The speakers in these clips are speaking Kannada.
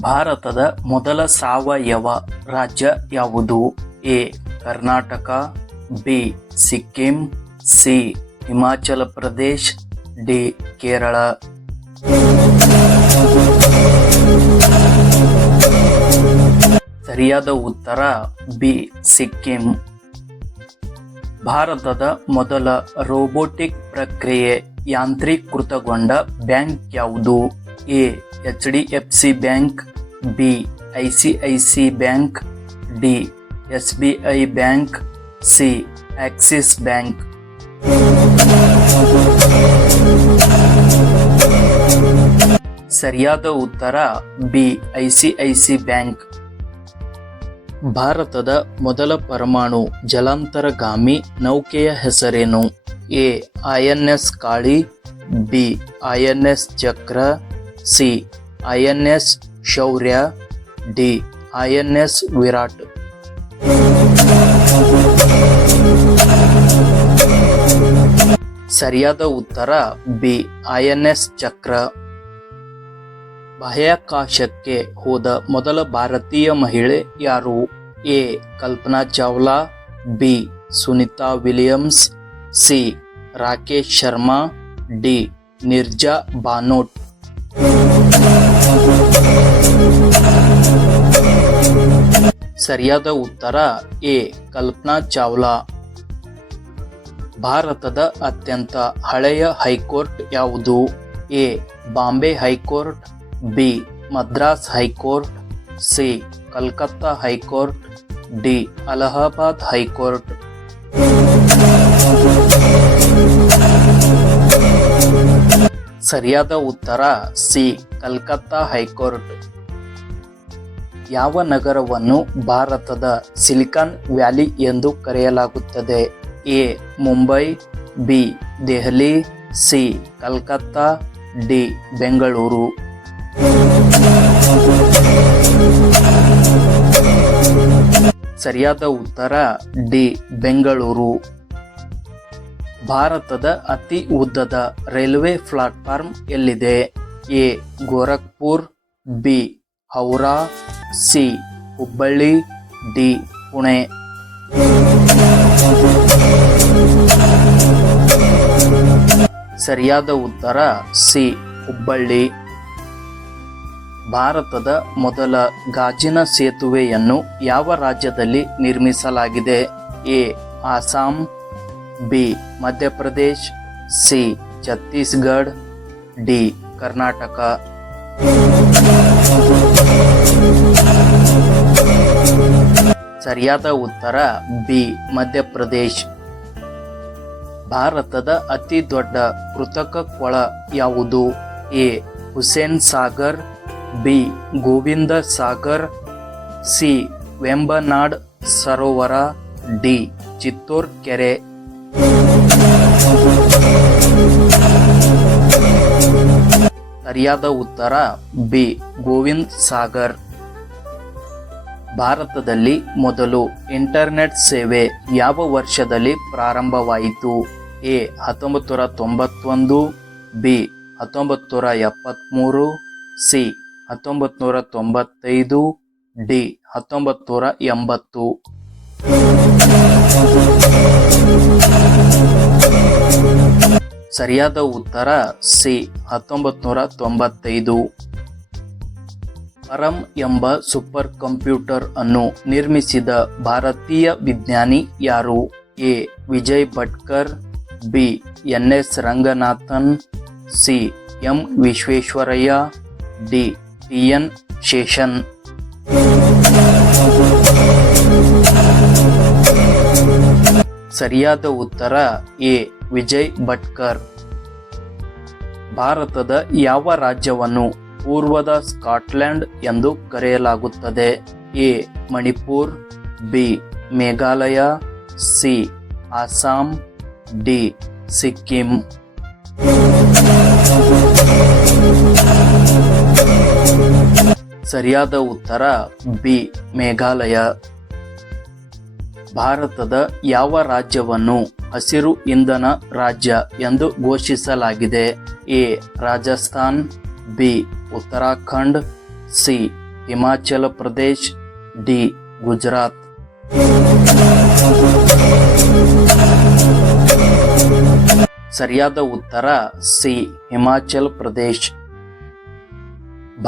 ಭಾರತದ ಮೊದಲ ಸಾವಯವ ರಾಜ್ಯ ಯಾವುದು? A. Karnataka, B. Sikkim, C. Himachal Pradesh, D. Kerala. ಸರಿಯಾದ ಉತ್ತರ ಬಿ. ಸಿಕ್ಕಿಂ. ಭಾರತದ ಮೊದಲ ರೋಬೋಟಿಕ್ ಪ್ರಕ್ರಿಯೆ ಯಾಂತ್ರೀಕೃತಗೊಂಡ ಬ್ಯಾಂಕ್ ಯಾವುದು? A. HDFC bank, B. ICICI bank, D. SBI bank, C. Axis bank. ಸರಿಯಾದ ಉತ್ತರ ಬಿ. ICICI bank. ಭಾರತದ ಮೊದಲ ಪರಮಾಣು ಜಲಾಂತರ್ಗಾಮಿ ನೌಕೆಯ ಹೆಸರೇನು? A. INS Kali, B. INS ಚಕ್ರ, ಸಿ. INS ಶೌರ್ಯ, ಡಿ. INS ವಿರಾಟ್. ಸರಿಯಾದ ಉತ್ತರ ಬಿ. INS ಚಕ್ರ. ಬಾಹ್ಯಾಕಾಶಕ್ಕೆ ಹೋದ ಮೊದಲ ಭಾರತೀಯ ಮಹಿಳೆ ಯಾರು? A. Kalpana Chawla, B. Sunita Williams, C. Rakesh Sharma, D. Neerja Bhanot. ಸರಿಯಾದ ಉತ್ತರ ಎ. ಕಲ್ಪನಾ ಚಾವ್ಲಾ. ಭಾರತದ ಅತ್ಯಂತ ಹಳೆಯ ಹೈಕೋರ್ಟ್ ಯಾವುದು? A. Bombay high court, B. Madras high court, C. Calcutta high court, D. Allahabad high court. ಸರಿಯಾದ ಉತ್ತರ ಸಿ. ಕಲ್ಕತ್ತಾ ಹೈಕೋರ್ಟ್. ಯಾವ ನಗರವನ್ನು ಭಾರತದ ಸಿಲಿಕಾನ್ ವ್ಯಾಲಿ ಎಂದು ಕರೆಯಲಾಗುತ್ತದೆ? A. Mumbai, B. Delhi, C. Calcutta, D. Bengaluru. ಸರಿಯಾದ ಉತ್ತರ ಡಿ. ಬೆಂಗಳೂರು. ಭಾರತದ ಅತಿ ಉದ್ದದ ರೈಲ್ವೆ ಪ್ಲಾಟ್ಫಾರ್ಮ್ ಎಲ್ಲಿದೆ? A. Gorakhpur, B. Howrah, C. Hubballi, D. Pune. ಸರಿಯಾದ ಉತ್ತರ ಸಿ. ಹುಬ್ಬಳ್ಳಿ. ಭಾರತದ ಮೊದಲ ಗಾಜಿನ ಸೇತುವೆಯನ್ನು ಯಾವ ರಾಜ್ಯದಲ್ಲಿ ನಿರ್ಮಿಸಲಾಗಿದೆ? A. Assam, B. Madhya Pradesh, C. Chhattisgarh, D. Karnataka. ಸರಿಯಾದ ಉತ್ತರ ಬಿ. ಮಧ್ಯಪ್ರದೇಶ್. ಭಾರತದ ಅತಿ ದೊಡ್ಡ ಕೃತಕ ಕೊಳ ಯಾವುದು? A. Hussain Sagar, B. Govind Sagar, C. Vembanad ಸರೋವರ, ಡಿ. ಚಿತ್ತೋರ್ ಕೆರೆ. ಸರಿಯಾದ ಉತ್ತರ ಬಿ. ಗೋವಿಂದ್ ಸಾಗರ್. ಭಾರತದಲ್ಲಿ ಮೊದಲು ಇಂಟರ್ನೆಟ್ ಸೇವೆ ಯಾವ ವರ್ಷದಲ್ಲಿ ಪ್ರಾರಂಭವಾಯಿತು? ಎ. 1991, ಬಿ. 1973, ಸಿ. 1995, ಡಿ. 1980. ಸರಿಯಾದ ಉತ್ತರ ಸಿ. 1995. ಪರಂ ಎಂಬ ಸೂಪರ್ ಕಂಪ್ಯೂಟರ್ ಅನ್ನು ನಿರ್ಮಿಸಿದ ಭಾರತೀಯ ವಿಜ್ಞಾನಿ ಯಾರು? A. Vijay Bhatkar, B. NS Ranganathan, C. M. Visvesvaraya, D. TN Seshan. ಸರಿಯಾದ ಉತ್ತರ ಎ. ವಿಜಯ್ ಭಟ್ಕರ್. ಭಾರತದ ಯಾವ ರಾಜ್ಯವನ್ನು ಪೂರ್ವದ ಸ್ಕಾಟ್ಲೆಂಡ್ ಎಂದು ಕರೆಯಲಾಗುತ್ತದೆ? A. Manipur, B. Meghalaya, C. Assam, D. Sikkim. ಸರಿಯಾದ ಉತ್ತರ ಬಿ. ಮೇಘಾಲಯ. ಭಾರತದ ಯಾವ ರಾಜ್ಯವನ್ನು ಹಸಿರು ಇಂಧನ ರಾಜ್ಯ ಎಂದು ಘೋಷಿಸಲಾಗಿದೆ? A. Rajasthan, B. Uttarakhand, C. Himachal Pradesh, D Gujarat. ಸರಿಯಾದ ಉತ್ತರ ಸಿ ಹಿಮಾಚಲ್ ಪ್ರದೇಶ್.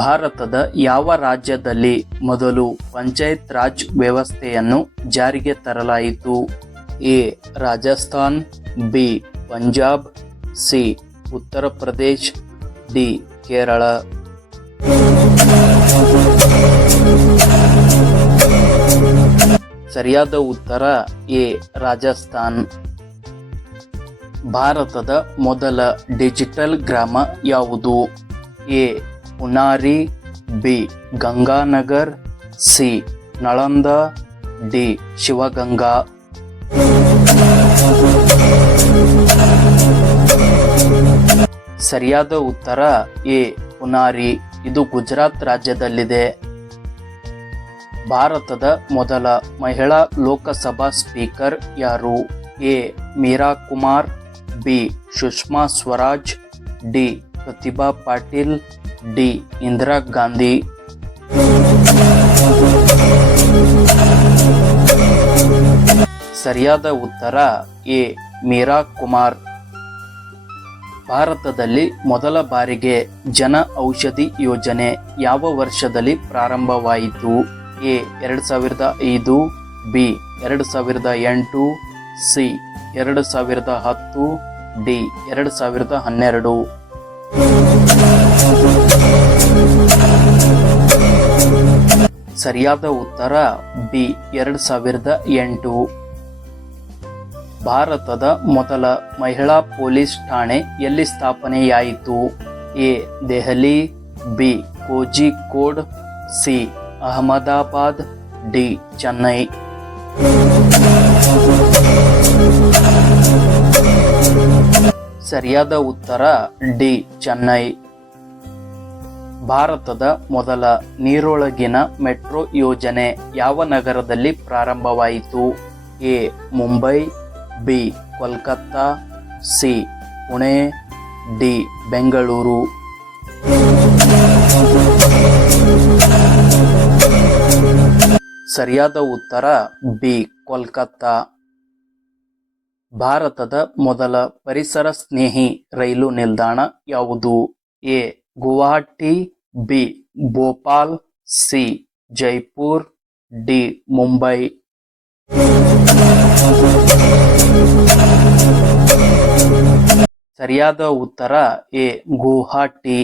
ಭಾರತದ ಯಾವ ರಾಜ್ಯದಲ್ಲಿ ಮೊದಲು ಪಂಚಾಯತ್ ರಾಜ್ ವ್ಯವಸ್ಥೆಯನ್ನು ಜಾರಿಗೆ ತರಲಾಯಿತು? A Rajasthan, B Punjab, C Uttar Pradesh, D Kerala. ಸರಿಯಾದ ಉತ್ತರ ಎ ರಾಜಸ್ಥಾನ್. ಭಾರತದ ಮೊದಲ ಡಿಜಿಟಲ್ ಗ್ರಾಮ ಯಾವುದು? A Unari, B Ganganagar, C Nalanda, D Shivaganga. ಸರಿಯಾದ ಉತ್ತರ ಎ ಉನಾರಿ. ಇದು ಗುಜರಾತ್ ರಾಜ್ಯದಲ್ಲಿದೆ. ಭಾರತದ ಮೊದಲ ಮಹಿಳಾ ಲೋಕಸಭಾ ಸ್ಪೀಕರ್ ಯಾರು? A Meera Kumar, B Sushma Swaraj, D Pratibha Patil, D Indira Gandhi. ಸರಿಯಾದ ಉತ್ತರ ಎ ಮೀರಾ ಕುಮಾರ್. ಭಾರತದಲ್ಲಿ ಮೊದಲ ಬಾರಿಗೆ ಜನ ಔಷಧಿ ಯೋಜನೆ ಯಾವ ವರ್ಷದಲ್ಲಿ ಪ್ರಾರಂಭವಾಯಿತು? A 2005, B 2008, C 2010, D 2012. ಸರಿಯಾದ ಉತ್ತರ ಬಿ 2008. ಭಾರತದ ಮೊದಲ ಮಹಿಳಾ ಪೊಲೀಸ್ ಠಾಣೆ ಎಲ್ಲಿ ಸ್ಥಾಪನೆಯಾಯಿತು? A Delhi, B Kozhikode, C Ahmedabad, D Chennai. ಸರಿಯಾದ ಉತ್ತರ ಡಿ ಚೆನ್ನೈ. ಭಾರತದ ಮೊದಲ ನೀರೊಳಗಿನ ಮೆಟ್ರೋ ಯೋಜನೆ ಯಾವ ನಗರದಲ್ಲಿ ಪ್ರಾರಂಭವಾಯಿತು? A Mumbai, B Kolkata, C Pune, D Bengaluru. ಸರಿಯಾದ ಉತ್ತರ ಬಿ ಕೋಲ್ಕತ್ತಾ. ಭಾರತದ ಮೊದಲ ಪರಿಸರ ಸ್ನೇಹಿ ರೈಲು ನಿಲ್ದಾಣ ಯಾವುದು? A Guwahati, B Bhopal, C Jaipur, D Mumbai. ಸರಿಯಾದ ಉತ್ತರ ಎ ಗುವಾಹಟಿ.